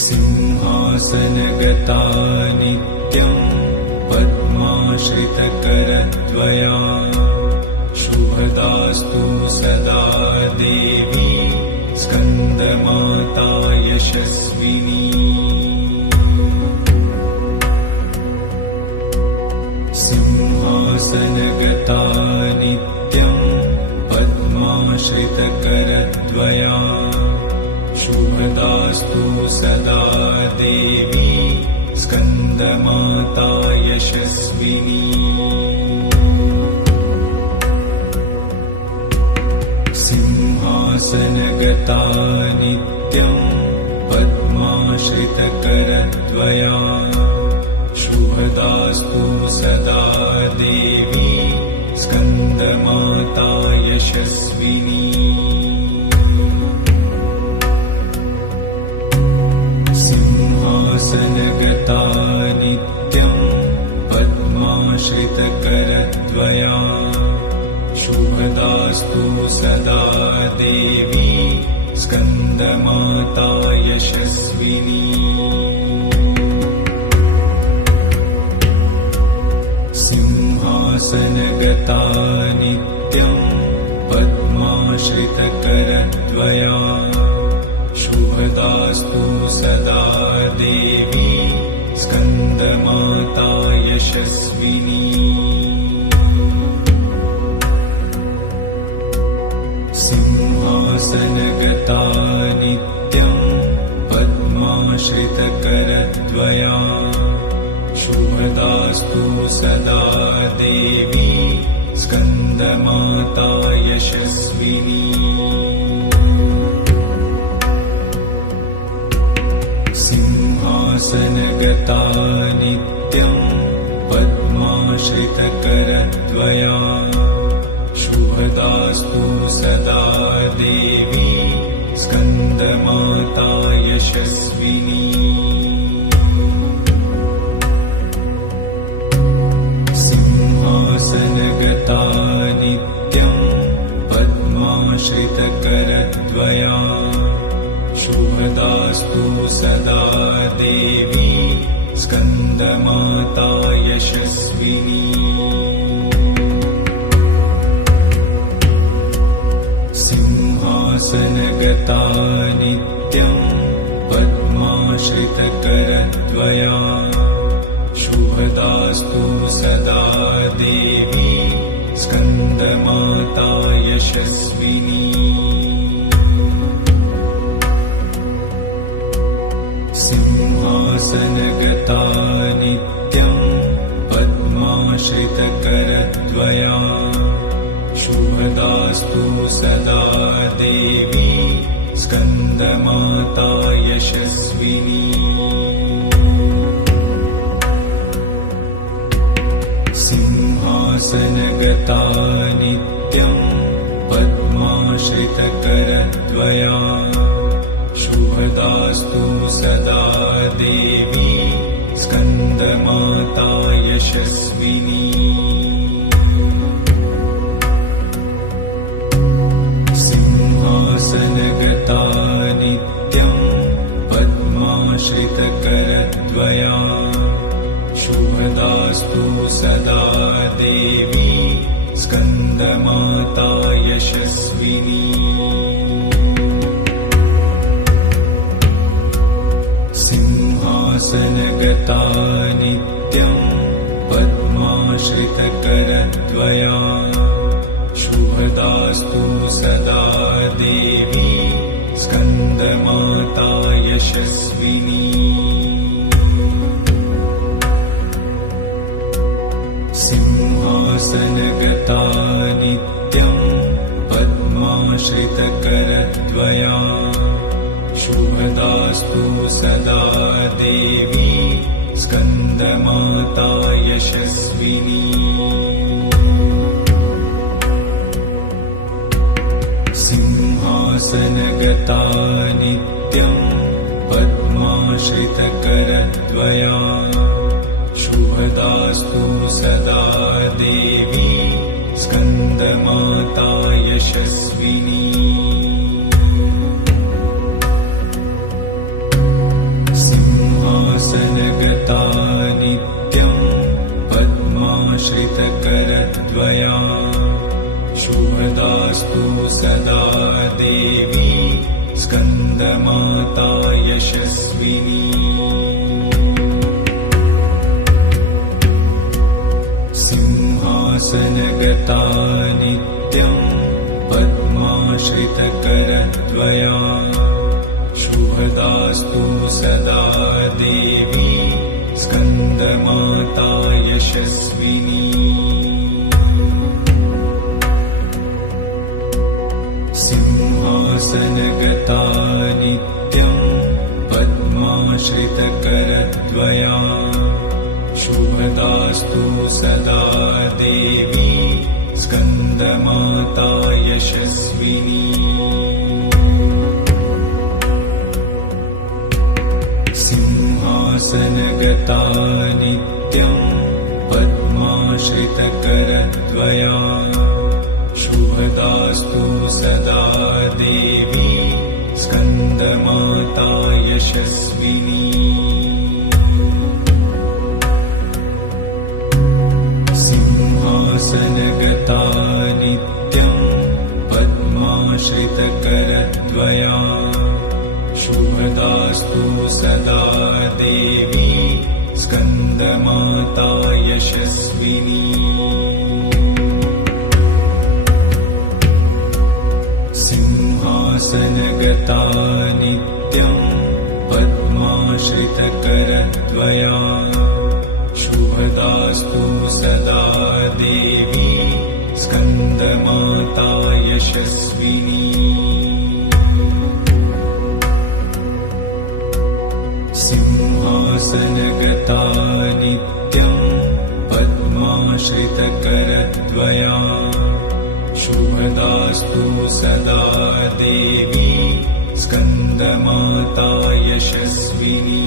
सिंहासनगता नित्यं पद्माश्रितकरद्वया शुभदास्तु सदा देवी स्कन्दमाता यशस्विनी। सिंहासनगता नित्यं पद्माश्रितकरद्वया शुभदास्तु सदा देवी स्कन्दमाता यशस्विनी। सिंहासनगता नित्यं पद्माश्रितकरद्वया शुभदास्तु सदा देवी स्कन्दमाता यशस्विनी। सिंहासनगता नित्यं पद्माश्रितकरद्वया शुभदास्तु सदा देवी स्कन्दमाता यशस्विनी। सिंहासनगता नित्यं पद्माश्रितकरद्वया शुभदास्तु सदा देवी स्कन्दमाता यशस्विनी। सिंहासनगता नित्यं पद्माश्रितकरद्वया शुभदास्तु सदा देवी स्कन्दमाता यशस्विनी। सिंहासनगता नित्यं पद्माश्रितकरद्वया शुभदास्तु सदा देवी स्कन्दमाता यशस्विनी। सिंहासनगता नित्यं पद्माश्रितकरद्वया शुभदास्तु सदा देवी स्कन्दमाता यशस्विनी। सिंहासनगता नित्यं पद्माश्रितकरद्वया शुभदास्तु सदा देवी स्कन्दमाता यशस्विनी। सिंहासनगता नित्यं पद्माश्रितकरद्वया शुभदास्तु सदा देवी स्कन्दमाता यशस्विनी। सिंहासनगता नित्यं पद्माश्रितकरद्वया शुभदास्तु सदा देवी स्कन्दमाता यशस्विनी। सिंहासनगता नित्यं पद्माश्रितकरद्वया शुभदास्तु सदा देवी स्कन्दमाता यशस्विनी। सिंहासनगता नित्यं पद्माश्रितकरद्वया शुभदास्तु सदा देवी स्कन्दमाता यशस्विनी। सिंहासनगता नित्यं पद्माश्रितकरद्वया शुभदास्तु सदा देवी स्कन्दमाता यशस्विनी। सिंहासनगता नित्यं पद्माश्रितकरद्वया शुभदास्तु सदा देवी स्कन्दमाता यशस्विनी। शुभदास्तु सदा देवी स्कन्दमाता यशस्विनी सिंहासनगता नित्यं पद्माश्रितकरद्वया शुभदास्तु सदा देवी स्कन्दमाता यशस्विनी सिंहासनगता नित्यं पद्माश्रितकरद्वया शुभदास्तु सदा देवी स्कन्दमाता यशस्विनी सिंहासनगता नित्यं पद्माश्रितकरद्वया शुभदास्तु सदा देवी स्कन्दमाता यशस्विनी सिंहासनगता नित्यं पद्माश्रितकरद्वया शुभदास्तु सदा देवी स्कन्दमाता यशस्विनी सिंहासनगता नित्यं पद्माश्रितकरद्वया शुभदास्तु सदा देवी स्कन्दमाता यशस्विनी सिंहासनगता नित्यं पद्माश्रितकरद्वया शुभदास्तु सदा देवी स्कन्दमाता यशस्विनी